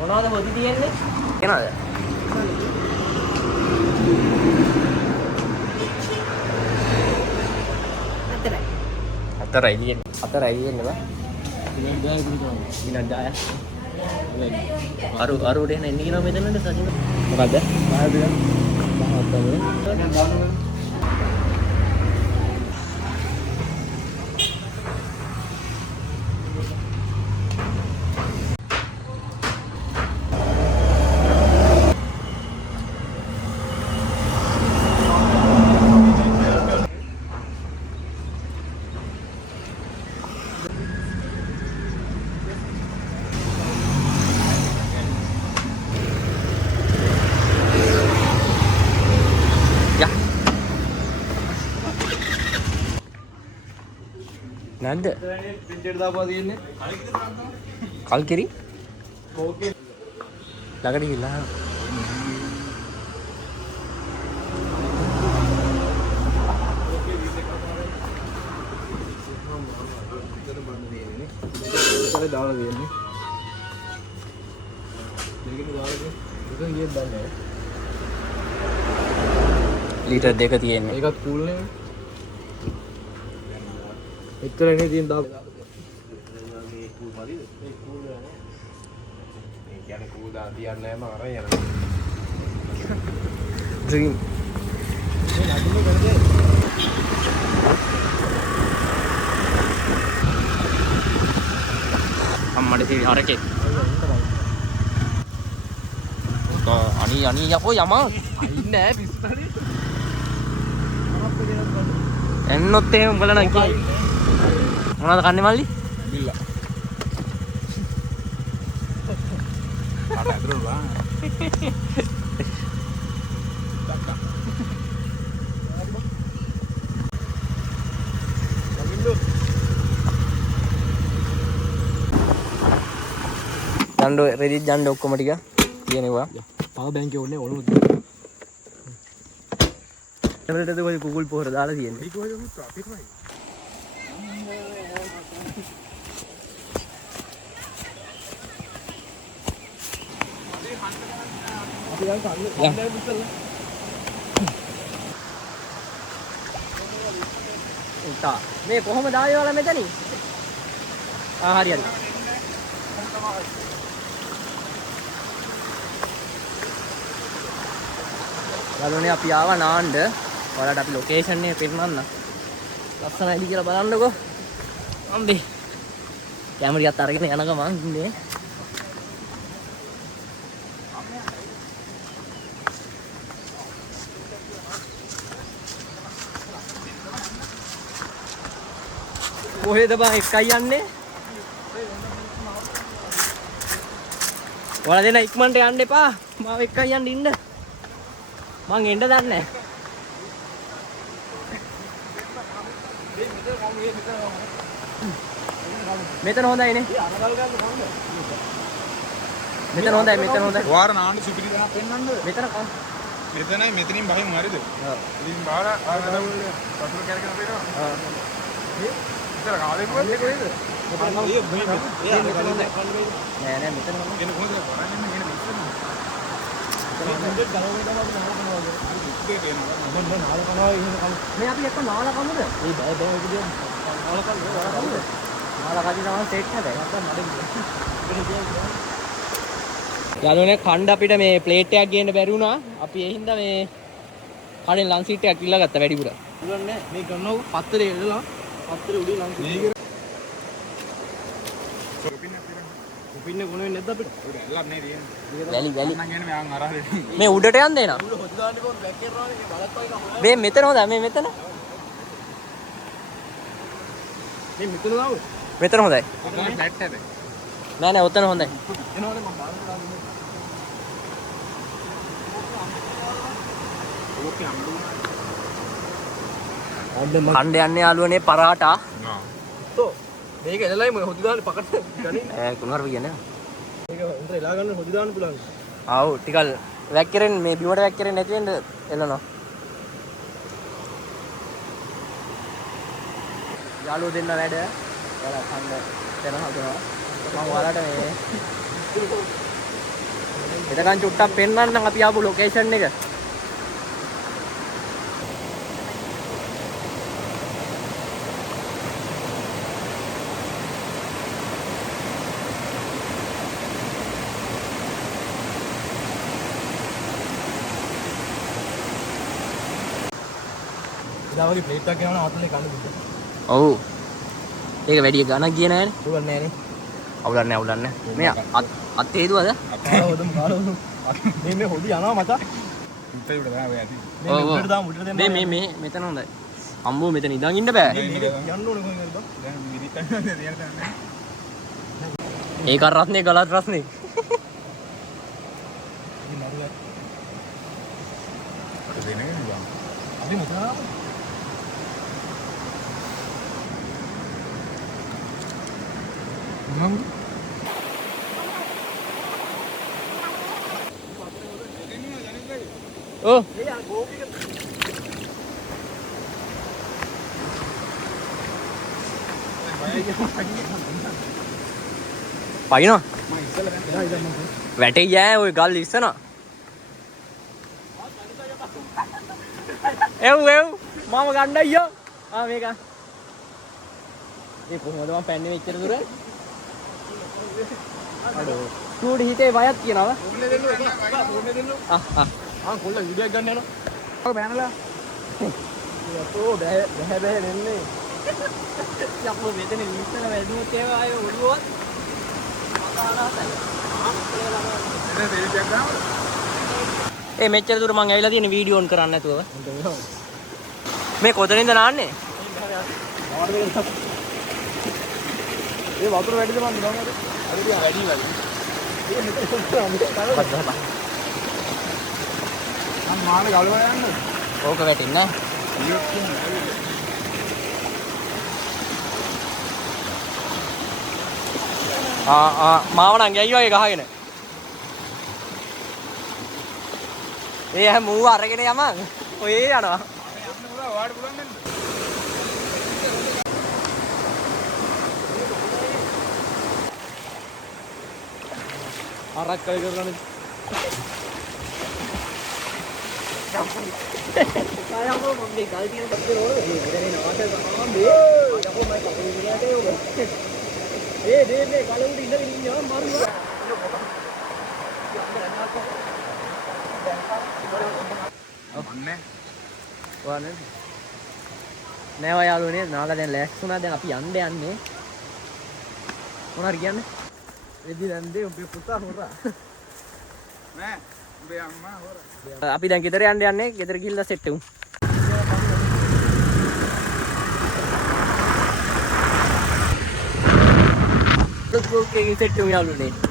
මොනවද හොදි තියෙන්නේ? එනවාද? අතරයි තියෙන්නේ. අතරයි තියෙන්නේ බා. දිනක් 10ක්. අරු උඩ එන එන්නේ කියනවා මෙතනද සජින? මොකද්ද? මායද? නැද්ද? පින්ටර් දාපුවා තියෙන්නේ. කල්කිරි? ඕකේ. ළඟට ගිහලා. ඒකේ දාලා දෙන්නේ. මේකේ දාලා දෙන්න ගියත් දන්නේ නැහැ. ලීටර් දෙක තියෙන්නේ. ඒකත් කූල් නේ. එච්චර නේ තියෙන දාපු. මේ කූල් පරිද? මේ කූල් නෑ. මේ කියන්නේ කූල් දා තියන්නේ නැහැ මම අරන් යනවා. ඩ්‍රීම්. මේ නඩුනේ කරදේ. අම්මඩ තේ අරකේ. අනී යකෝ යමා. අයින් නෑ පිස්සුනේ. එන්නොත් එහෙම උඹලා නම් කියේ. මොනවද කන්නේ මල්ලි? බිල්ලා. කාට ඇදලා බා. ජන්ඩෝ රෙදි ජන්ඩෝ ඔක්කොම ටික තියෙනවා. පවර් බැංක් එක ඕනේ ඕනොත්. එතනට ඔය Google පොහොර දාලා තියෙන්නේ. ඒක ඔය උත් අපිටමයි. උටා මේ කොහොමද ආවේ ඔයාලා මෙතනින්? හරියට. යාළුවනේ අපි ආවා නාන්න. ඔයාලට අපි ලොකේෂන් එක පෙන්නන්න. ලස්සනයිද කියලා බලන්නකෝ. අම්බේ. කැමරියත් අරගෙන යන ගමන් ඉන්නේ. කොහෙද බං එකයි යන්නේ? ඔයාලා දෙන ඉක්මනට යන්න එපා. මාව එකයි යන්න ඉන්න. මං එන්න දන්නේ නැහැ. මෙතන හොඳයිනේ. මෙතන හොඳයි. වාර නාන්න සුපිරි දා පෙන්නන්නද? මෙතන කම්. මෙතනයි මෙතනින් බහින් හරිද? ඔව්. ඉතින් බාලා ආවද වතුර කැරගෙන පේනවා. ඔව්. ඉතල කාලේ මොකද කොහෙද? නෑ මෙතන මොකද? එන කොහෙද? බලන්න එන මෙතන. මේ අපි එක්ක නාලා කමුද? ඒ බෑ විදිය නාලා කමුද? නාලා කඩි තමයි සෙට් හැදේ. නැත්නම් මඩ. යාළුවනේ කණ්ඩ අපිට මේ ප්ලේට් එකක් ගේන්න බැරි වුණා. අපි ඒ හින්දා මේ කඩෙන් ලං සීට් එකක් ඉල්ලා ගත්තා වැඩිපුර. උගන්නේ මේ ගන්නව පත්තරේ එළලා පත්තරේ උඩින් ලං සීට්. උපින්න ගුණ වෙන්නේ නැද්ද අපිට? උඩ ඇල්ලක් නේ තියෙන්නේ. වැලි මම කියන්නේ මම අරහා දෙන්න. මේ උඩට යන්න දෙනා. උඩ හොද දාන්න කොහොමද බැක් කරනවානේ මේ බලක් වයින්. මේ මෙතන හොඳයි මේ මෙතන. මේ මෙතන දාමු. මෙතන හොඳයි. ඔතන ෆ්ලැට් හැබැයි. නෑ ඔතන හොඳයි. එනවනේ මම බලන්න දාන්නේ. ඕකේ අම්බුනා. කණ්ඩ යන්නේ යාළුවනේ පරාටා. තෝ මේක එළලයි මම හොදි දාන්නේ පකට ගනින්. කුණාර කියන්නේ. මේක උන්ට එලා ගන්න හොදි දාන්න පුළුවන්. ආව් ටිකල් වැක්කරෙන් මේ බිමට වැක්කරෙන් නැති වෙන්න එළනවා. යාළුවෝ දෙන්න වැඩ. ඔයාලා කන්න දෙන හදනවා. මම ඔයාලට මේ එතකන් චුට්ටක් පෙන්නන්නම් අපි ආපු ලොකේෂන් එක. ඉදාවගේ ප්ලේට් එකක් ගෙනවන ආතලේ කන්න දුන්න. ඔව්. ඒක වැඩි ගණන් ගියේ නෑනේ. දුවන්නේ නෑනේ. අවුලන්නේ. මේ අත් හේතුවද? කාලා හොදමු. මේ හොදි යනවා මචං. උත්තර උඩ ගා ඔය ඇති. මේ උඩට දාමු උඩට දෙන්න. මේ මෙතන හොඳයි. අම්බෝ මෙතන ඉඳන් ඉන්න බෑ. යන්න ඕනේ කොහෙන්ද? දැන් මිනිත් ගන්න දෙයක් නැහැ. ඒක රස්නේ ගලත් රස්නේ. මේ නරුවා. අර දෙන්නේ නෑ. අපි මෙතන මම ඕ පයින්නවා වැටේ යෑ ඔය ගල් ඉස්සනවා එව් මම ගන්න අයියෝ මේක ඒ කොහොමද මම පැන්නේ මෙච්චර දුර අඩෝ චූඩි හිතේ වයත් කියනවා කොල්ල වීඩියෝ එක ගන්න යනවා. ඔය බෑනලා. යතෝ බෑ නෙන්නේ. යපෝ මෙතන ඉස්සර වැදුනොත් ඒවා ආයේ ඔළුවත්. ඒ මෙච්චර දුර මං ඇවිල්ලා තියෙන වීඩියෝ ඔන් කරන්න නැතුව. මේ කොතනින්ද නාන්නේ? ඒ වතුර වැඩිද මන් දන්නවද? වැඩි. මාන ගලවා යන්න. ඕක වැටෙන්නේ මාව නම් ගෑයි වගේ ගහගෙන. ඒ හැම මූව අරගෙන යමන්. ඔය යනවා. වාඩි පුළුවන් නේද? අරක් කල් කරගන්න. Ayoko mandi kali dia tapi roh, ini nama saya ambil. Ayoko main kapal ini ada juga. Deh, kalau udah ini jangan malu lah. අන්නේ වනේ නෑ යාළුවනේ නාලා දැන් ලෑස්ති වුණා දැන් අපි යන්නේ මොනාර කියන්නේ එදි දැන්දේ උඹේ පුතා හොරා නෑ උඹේ අම්මා හොරා අපි දැන් ගෙදර යන්නේ ගෙදර ගිහිල්ලා සෙට් වෙමු ලොකු කෙනෙක් සෙට් වෙමු යාළුවනේ